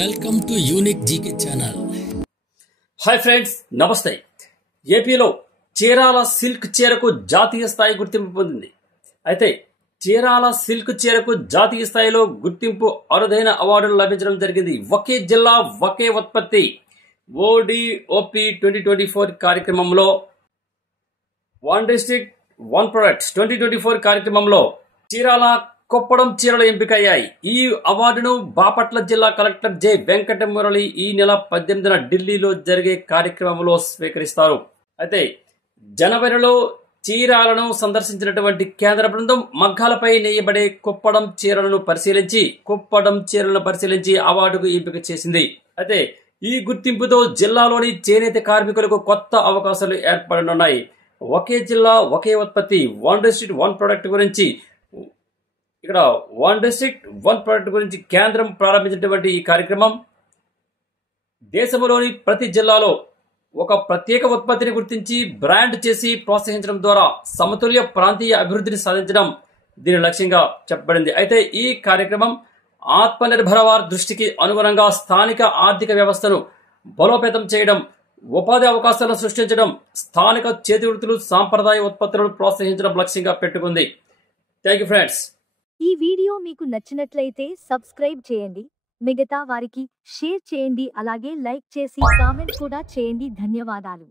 Welcome to unique GK channel. Hi friends, నమస్తే. ఏపీలో Chirala silk చీరకు జాతీయ స్థాయి గుర్తింపు పొందింది. అయితే చీరాల సిల్క్ చీరకు జాతీయ స్థాయిలో గుర్తింపు అరుదైన అవార్డులు లభించడం జరిగింది. ఒకే జిల్లా ఒకే ఉత్పత్తి ఓడిఓపి 2024 కార్యక్రమంలో వన్ డిస్ట్రిక్ట్ వన్ ప్రొడక్ట్ 2024 కార్యక్రమంలో చీరాల కొప్పడం చీరలు ఎంపికయ్యాయి. ఈ అవార్డును బాపట్ల జిల్లా కలెక్టర్ జె వెంకట మురళి ఈ నెల 18న ఢిల్లీలో జరిగే కార్యక్రమంలో స్వీకరిస్తారు. అయితే జనవరిలో చీరాలను సందర్శించినటువంటి కేంద్ర బృందం మగ్గాలపై నేయబడే కుప్పడం చీరలను పరిశీలించి అవార్డుకు ఎంపిక చేసింది. అయితే ఈ గుర్తింపుతో జిల్లాలోని చేనేత కార్మికులకు కొత్త అవకాశాలు ఏర్పడనున్నాయి. ఒకే జిల్లా ఒకే ఉత్పత్తి వన్ డిస్ట్రిక్ట్ వన్ ప్రొడక్ట్ గురించి కేంద్రం ప్రారంభించినటువంటి ఈ కార్యక్రమం దేశంలోని ప్రతి జిల్లాలో ఒక ప్రత్యేక ఉత్పత్తిని గుర్తించి బ్రాండ్ చేసి ప్రోత్సహించడం ద్వారా సమతుల్య ప్రాంతీయ అభివృద్ధిని సాధించడం దీని లక్ష్యంగా చెప్పబడింది. అయితే ఈ కార్యక్రమం ఆత్మనిర్భరవార్ దృష్టికి అనుగుణంగా స్థానిక ఆర్థిక వ్యవస్థను బలోపేతం చేయడం, ఉపాధి అవకాశాలను సృష్టించడం, స్థానిక చేతి వృత్తులు, సాంప్రదాయ ఉత్పత్తులను ప్రోత్సహించడం లక్ష్యంగా పెట్టుకుంది. Thank you friends. ఈ వీడియో మీకు నచ్చినట్లయితే సబ్స్క్రైబ్ చేయండి, మిగతా వారికి షేర్ చేయండి, అలాగే లైక్ చేసి కామెంట్ కూడా చేయండి. ధన్యవాదాలు.